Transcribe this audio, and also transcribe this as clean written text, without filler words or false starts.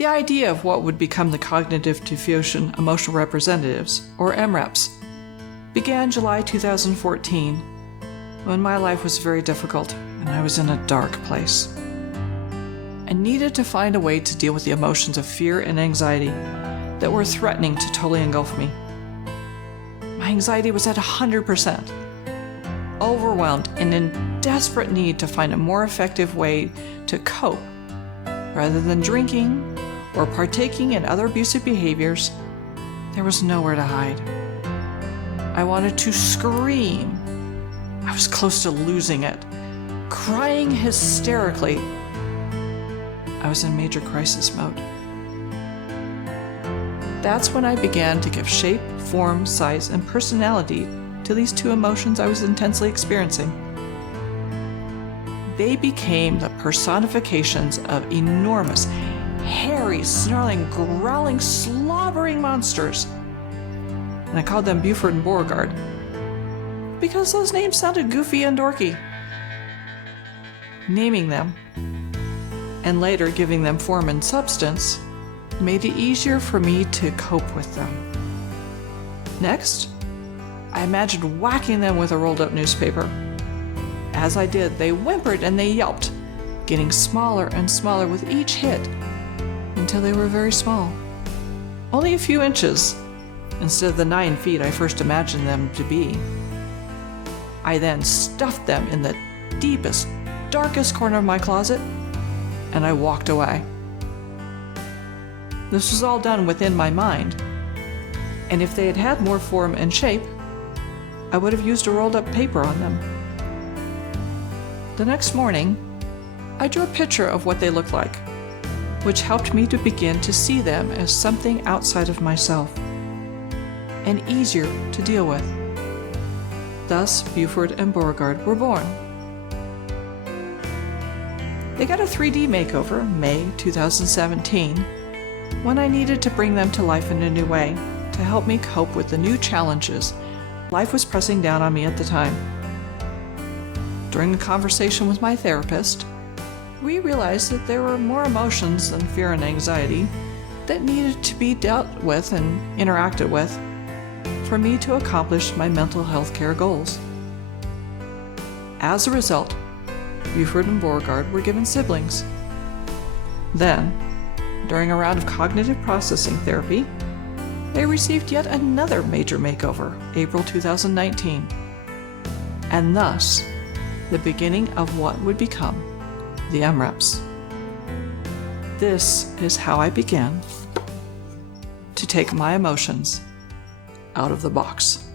The idea of what would become the Cognitive Defusion Emotional Representatives, or EmReps, began July 2014, when my life was very difficult and I was in a dark place. I needed to find a way to deal with the emotions of fear and anxiety that were threatening to totally engulf me. My anxiety was at 100%, overwhelmed and in desperate need to find a more effective way to cope. Rather than drinking or partaking in other abusive behaviors, there was nowhere to hide. I wanted to scream. I was close to losing it, crying hysterically. I was in major crisis mode. That's when I began to give shape, form, size, and personality to these two emotions I was intensely experiencing. They became the personifications of enormous, hairy, snarling, growling, slobbering monsters. And I called them Buford and Beauregard because those names sounded goofy and dorky. Naming them, and later giving them form and substance, made it easier for me to cope with them. Next, I imagined whacking them with a rolled-up newspaper. As I did, they whimpered and they yelped, getting smaller and smaller with each hit, until they were very small. Only a few inches, instead of the 9 feet I first imagined them to be. I then stuffed them in the deepest, darkest corner of my closet, and I walked away. This was all done within my mind, and if they had had more form and shape, I would have used a rolled up paper on them. The next morning, I drew a picture of what they looked like, which helped me to begin to see them as something outside of myself, and easier to deal with. Thus, Buford and Beauregard were born. They got a 3D makeover May 2017, when I needed to bring them to life in a new way to help me cope with the new challenges life was pressing down on me at the time. During a conversation with my therapist, we realized that there were more emotions than fear and anxiety that needed to be dealt with and interacted with for me to accomplish my mental health care goals. As a result, Buford and Beauregard were given siblings. Then, during a round of cognitive processing therapy, they received yet another major makeover, April 2019, and thus the beginning of what would become the EmReps. This is how I began to take my emotions out of the box.